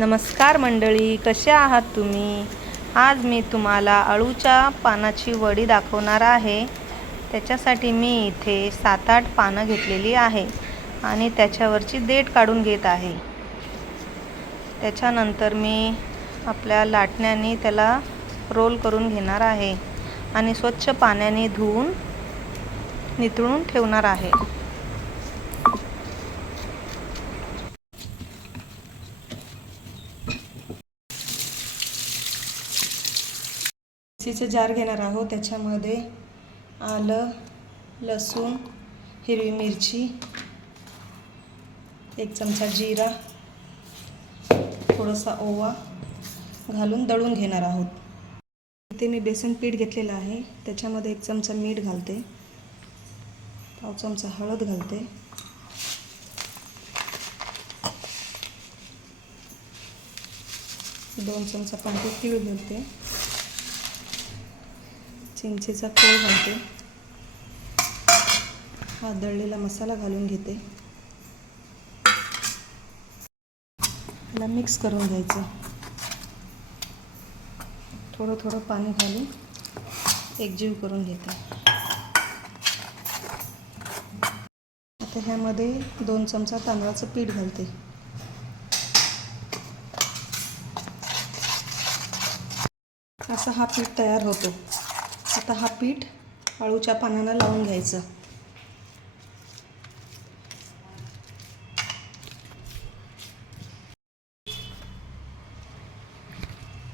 नमस्कार मंडळी, कसे आहात तुम्ही? आज मी तुम्हाला अळूच्या पानाची वडी दाखवणार आहे. त्याच्यासाठी मी इथे 7-8 पानं घेतलेली आहे आणि त्याच्यावरची देठ काढून घेत आहे. त्याच्यानंतर मी आपल्या लाटण्याने त्याला रोल करून घेणार आहे आणि स्वच्छ पाण्याने धुवून निथळून ठेवणार आहे. मिक्सीचं जार घेणार आहोत. त्याच्यामध्ये आलं, लसूण, हिरवी मिरची, 1 चमचा जिरा, थोडासा ओवा घालून दळून घेणार आहोत. इथे मी बेसन पीठ घेतलेलं आहे. त्याच्यामध्ये 1 चमचा मीठ घालते, पाव चमचा हळद घालते, 2 चमचा पांढरे तीळ घालते, चिंचेचा कोळ घालते, हा दळलेला मसाला घालून घेते. याला मिक्स करून घ्यायचं. थोडं थोडं पाणी घालून एकजीव करून घेते. आता ह्यामध्ये 2 चमचा तांदळाचं पीठ घालते. असा हा पीठ तयार होतो. आता हा पीठ अळूच्या पानांना लावून घ्यायचं.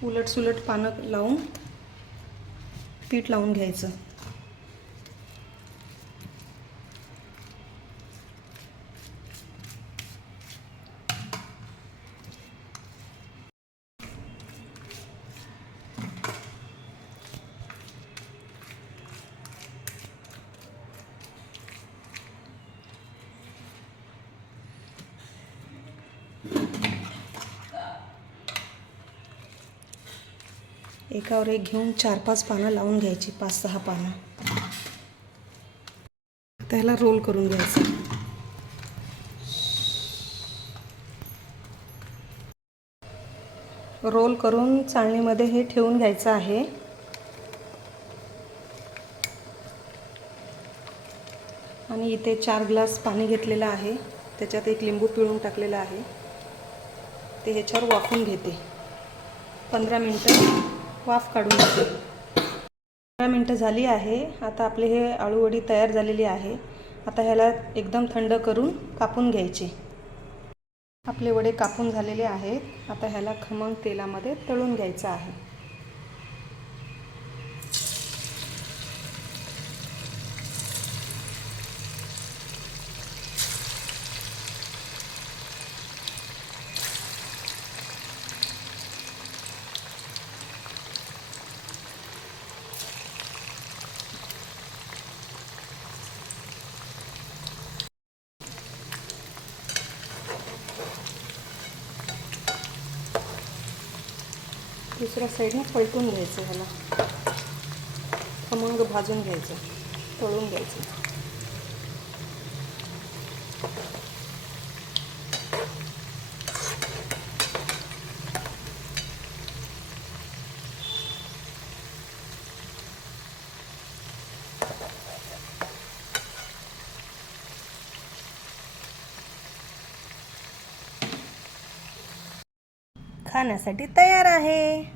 उलट सुलट पानं लावून पीठ लावून घ्यायचं. एकावर एक घेऊन 4-5 पानं लावून घ्यायची, 5-6 पानं. त्याला रोल करून घ्यायचं. रोल करून चाळणीमध्ये हे ठेवून घ्यायचं आहे. आणि इथे 4 ग्लास पाणी घेतलेलं आहे. त्याच्यात 1 लिंबू पिळून टाकलेला आहे. ते ह्याच्यावर वाफून घेते. 15 मिनटं वाफ काढून घेते. 15 मिनटं झाली आहे. आता आपले हे अळूवडी तयार झालेली आहे. आता ह्याला एकदम थंड करून कापून घ्यायचे. आपले वडे कापून झालेले आहेत. आता ह्याला खमंग तेलामध्ये तळून घ्यायचं आहे. दुसऱ्या साईडने पलटून घ्यायचं. ह्याला खमंग भाजून घ्यायचं, तळून घ्यायचं. खाण्यासाठी तयार आहे.